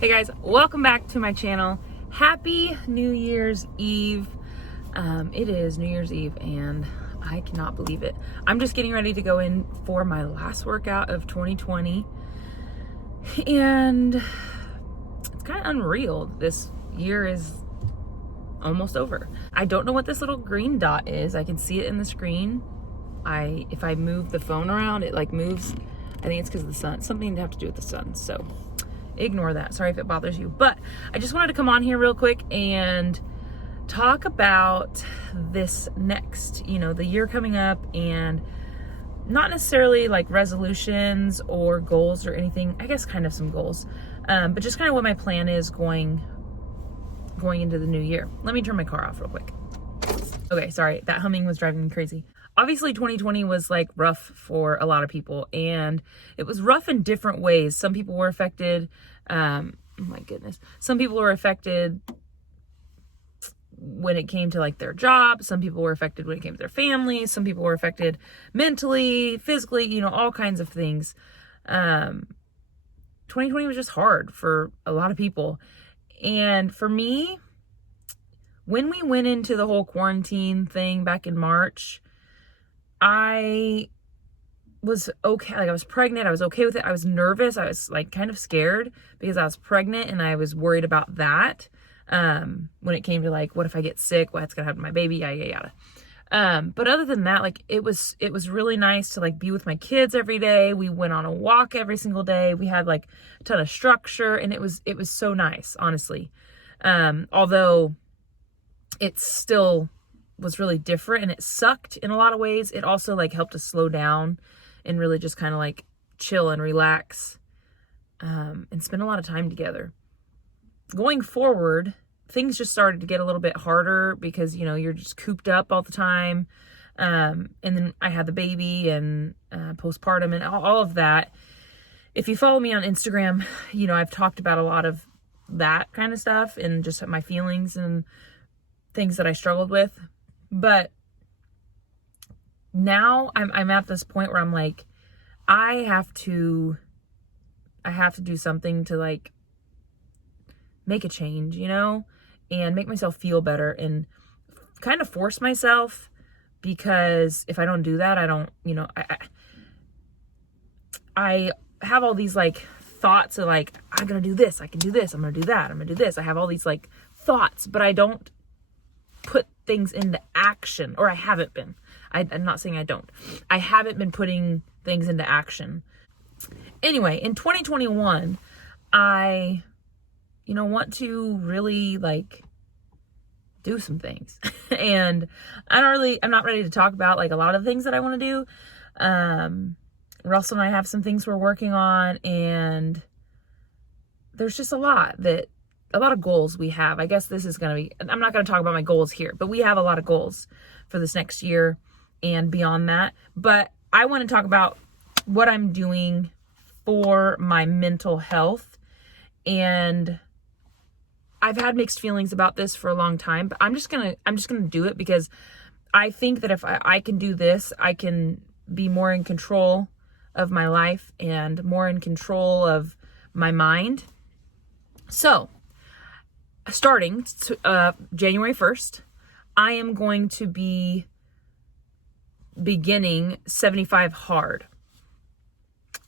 Hey guys, welcome back to my channel. Happy New Year's Eve. It is New Year's Eve and I cannot believe it. I'm just getting ready to go in for my last workout of 2020 and it's kind of unreal. This year is almost over. I don't know what this little green dot is. I can see it in the screen. If I move the phone around, it like moves. I think it's because of the sun. Something to have to do with the sun. So ignore that. Sorry if it bothers you. But I just wanted to come on here real quick and talk about this next, the year coming up, and not necessarily like resolutions or goals or anything. I guess kind of some goals. But just kind of what my plan is going into the new year. Let me turn my car off real quick. Okay, sorry. That humming was driving me crazy. Obviously 2020 was like rough for a lot of people, and it was rough in different ways. Some people were affected. Oh my goodness. Some people were affected when it came to like their job. Some people were affected when it came to their families. Some people were affected mentally, physically, all kinds of things. 2020 was just hard for a lot of people. And for me, when we went into the whole quarantine thing back in March, I was okay. Like, I was pregnant. I was okay with it. I was nervous. I was like kind of scared because I was pregnant and I was worried about that. When it came to like, what if I get sick? What's going to happen to my baby? Yada, yada, yada. But other than that, like it was really nice to like be with my kids every day. We went on a walk every single day. We had like a ton of structure, and it was so nice, honestly. Although it still was really different and it sucked in a lot of ways, it also like helped us slow down and really just kind of like chill and relax, and spend a lot of time together. Going forward, things just started to get a little bit harder because, you're just cooped up all the time. And then I had the baby and postpartum and all of that. If you follow me on Instagram, I've talked about a lot of that kind of stuff and just my feelings and things that I struggled with. But now I'm at this point where I'm like, I have to do something to like make a change, and make myself feel better and kind of force myself, because if I don't do that, I don't, I have all these like thoughts of like, I'm going to do this, I can do this, I'm going to do that, I'm going to do this. I have all these like thoughts, but I don't put things into action, or I haven't been. I'm not saying I don't. I haven't been putting things into action. Anyway, in 2021, I want to really like do some things. And I'm not ready to talk about like a lot of the things that I want to do. Russell and I have some things we're working on, and there's just a lot of goals we have. I guess this is going to be, I'm not going to talk about my goals here, but we have a lot of goals for this next year and beyond that. But I want to talk about what I'm doing for my mental health. And I've had mixed feelings about this for a long time, but I'm just going to do it because I think that if I can do this, I can be more in control of my life and more in control of my mind. So, starting January 1st, I am going to be beginning 75 hard.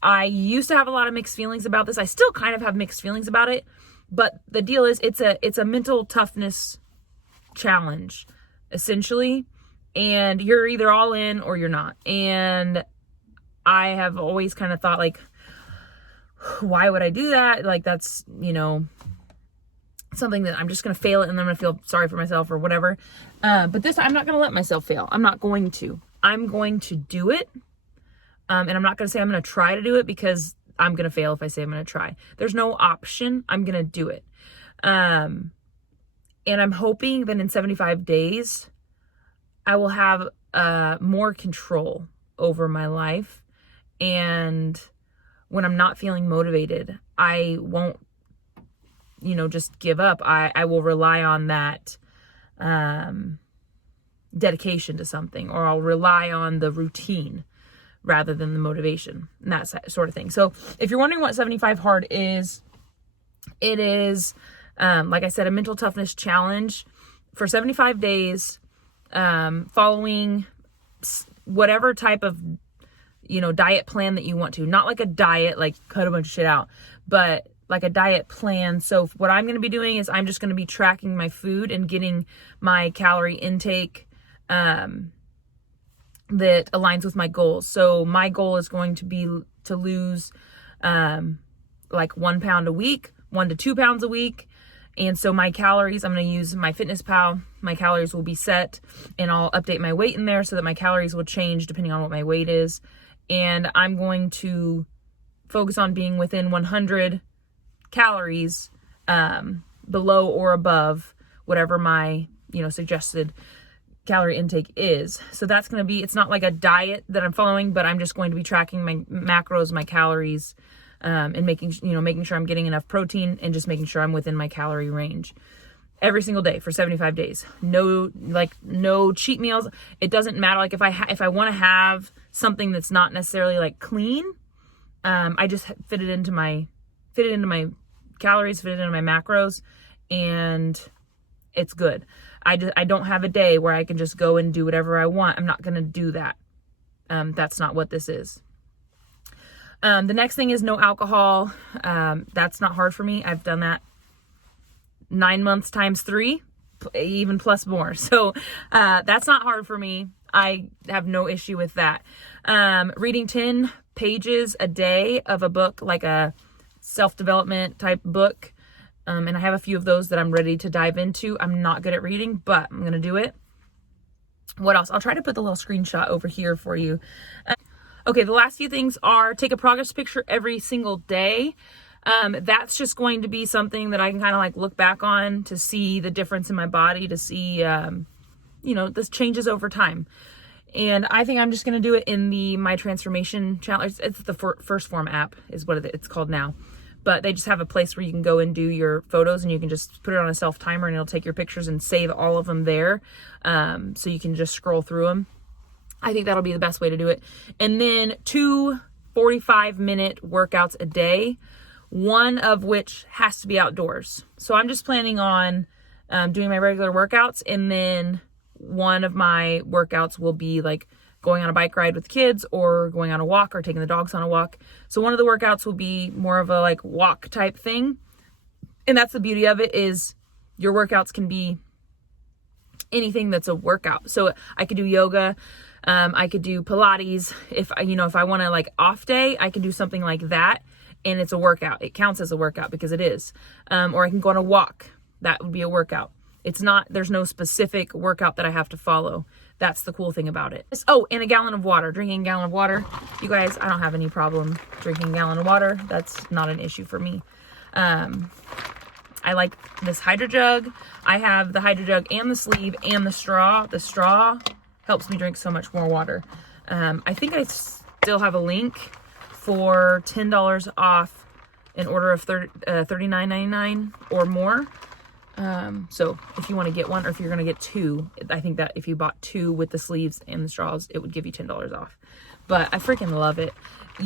I used to have a lot of mixed feelings about this. I still kind of have mixed feelings about it, but the deal is it's a mental toughness challenge, essentially, and you're either all in or you're not. And I have always kind of thought like, why would I do that? Like that's, something that I'm just going to fail it and then I'm going to feel sorry for myself or whatever. But this, I'm not going to let myself fail. I'm not going to. I'm going to do it. And I'm not going to say I'm going to try to do it, because I'm going to fail if I say I'm going to try. There's no option. I'm going to do it. And I'm hoping that in 75 days, I will have more control over my life. And when I'm not feeling motivated, I won't, just give up. I will rely on that dedication to something, or I'll rely on the routine rather than the motivation and that sort of thing. So if you're wondering what 75 hard is, It is, like I said, a mental toughness challenge for 75 days, following whatever type of, diet plan that you want to. Not like a diet, like cut a bunch of shit out, but like a diet plan. So what I'm going to be doing is I'm just going to be tracking my food and getting my calorie intake that aligns with my goals. So my goal is going to be to lose like 1 pound a week, 1 to 2 pounds a week. And so my calories, I'm going to use MyFitnessPal. My calories will be set, and I'll update my weight in there so that my calories will change depending on what my weight is. And I'm going to focus on being within 100 calories below or above whatever my, suggested calorie intake is. So that's going to be, it's not like a diet that I'm following, but I'm just going to be tracking my macros, my calories, and making sure I'm getting enough protein and just making sure I'm within my calorie range every single day for 75 days. No cheat meals. It doesn't matter. Like if I want to have something that's not necessarily like clean, I just fit it into my calories, fit it into my macros, and it's good. I don't have a day where I can just go and do whatever I want. I'm not going to do that. That's not what this is. The next thing is no alcohol. That's not hard for me. I've done that 9 months times 3, even plus more. So, that's not hard for me. I have no issue with that. Reading 10 pages a day of a book, like a self-development type book. And I have a few of those that I'm ready to dive into. I'm not good at reading, but I'm going to do it. What else? I'll try to put the little screenshot over here for you. Okay, the last few things are take a progress picture every single day. That's just going to be something that I can kind of like look back on to see the difference in my body, to see, this changes over time. And I think I'm just going to do it in the My Transformation challenge. It's the First Form app is what it's called now. But they just have a place where you can go and do your photos, and you can just put it on a self timer and it'll take your pictures and save all of them there. So you can just scroll through them. I think that'll be the best way to do it. And then 2 45-minute workouts a day, one of which has to be outdoors. So I'm just planning on doing my regular workouts, and then one of my workouts will be like going on a bike ride with kids or going on a walk or taking the dogs on a walk. So one of the workouts will be more of a like walk type thing. And that's the beauty of it, is your workouts can be anything that's a workout. So I could do yoga. I could do Pilates. If I want to like off day, I can do something like that. And it's a workout. It counts as a workout because it is. Or I can go on a walk. That would be a workout. There's no specific workout that I have to follow. That's the cool thing about it. Oh, and a gallon of water, drinking a gallon of water. You guys, I don't have any problem drinking a gallon of water. That's not an issue for me. I like this Hydro Jug. I have the Hydro Jug and the sleeve and the straw. The straw helps me drink so much more water. I think I still have a link for $10 off an order of $39.99 or more. So if you want to get one, or if you're going to get 2, I think that if you bought 2 with the sleeves and the straws, it would give you $10 off. But I freaking love it.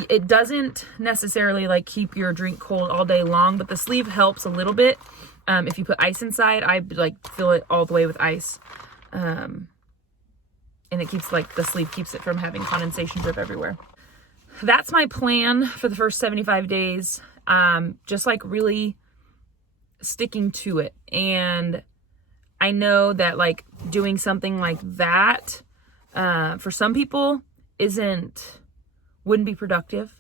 It doesn't necessarily like keep your drink cold all day long, but the sleeve helps a little bit. If you put ice inside, I like fill it all the way with ice. And it keeps the sleeve keeps it from having condensation drip everywhere. That's my plan for the first 75 days. Just like really sticking to it. And I know that like doing something like that for some people wouldn't be productive,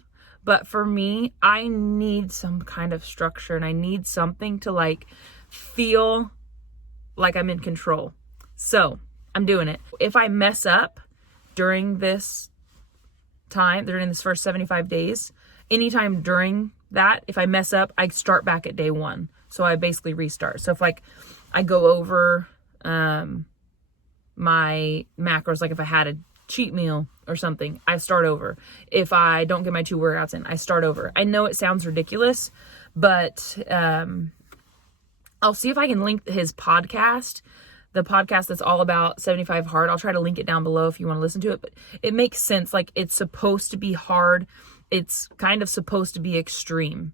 but for me, I need some kind of structure, and I need something to like feel like I'm in control. So I'm doing it. If I mess up during this first 75 days, anytime during that, if I mess up, I start back at day 1. So I basically restart. So if like I go over my macros, like if I had a cheat meal or something, I start over. If I don't get my 2 workouts in, I start over. I know it sounds ridiculous, but I'll see if I can link his podcast, the podcast that's all about 75 hard. I'll try to link it down below if you want to listen to it, but it makes sense. Like it's supposed to be hard. It's kind of supposed to be extreme.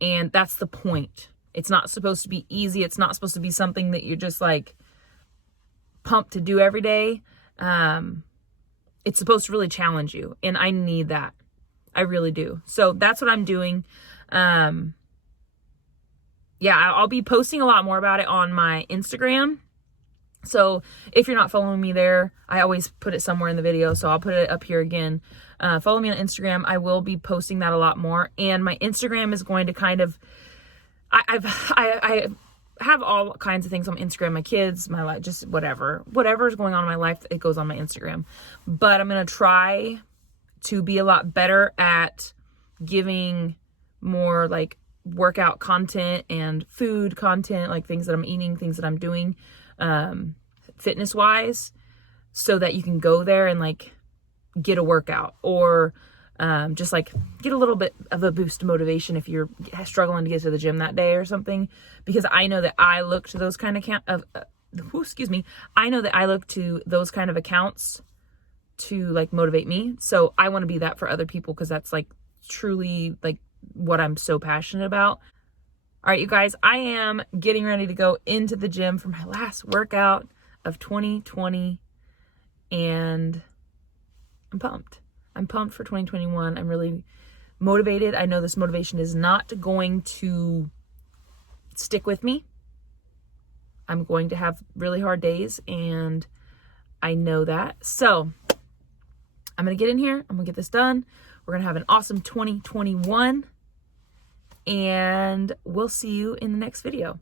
And that's the point. It's not supposed to be easy. It's not supposed to be something that you're just like pumped to do every day. It's supposed to really challenge you. And I need that. I really do. So that's what I'm doing. Yeah, I'll be posting a lot more about it on my Instagram. So if you're not following me there, I always put it somewhere in the video. So I'll put it up here again. Follow me on Instagram. I will be posting that a lot more. And my Instagram is going to kind of, I have all kinds of things on Instagram. My kids, my life, just whatever is going on in my life, it goes on my Instagram. But I'm going to try to be a lot better at giving more like workout content and food content, like things that I'm eating, things that I'm doing, fitness wise, so that you can go there and like get a workout, or just like get a little bit of a boost of motivation if you're struggling to get to the gym that day or something. Because I know that I look to those kind of I know that I look to those kind of accounts to like motivate me. So I want to be that for other people, because that's like truly like what I'm so passionate about. All right, you guys, I am getting ready to go into the gym for my last workout of 2020, and I'm pumped. I'm pumped for 2021. I'm really motivated. I know this motivation is not going to stick with me. I'm going to have really hard days, and I know that. So I'm going to get in here. I'm going to get this done. We're going to have an awesome 2021, and we'll see you in the next video.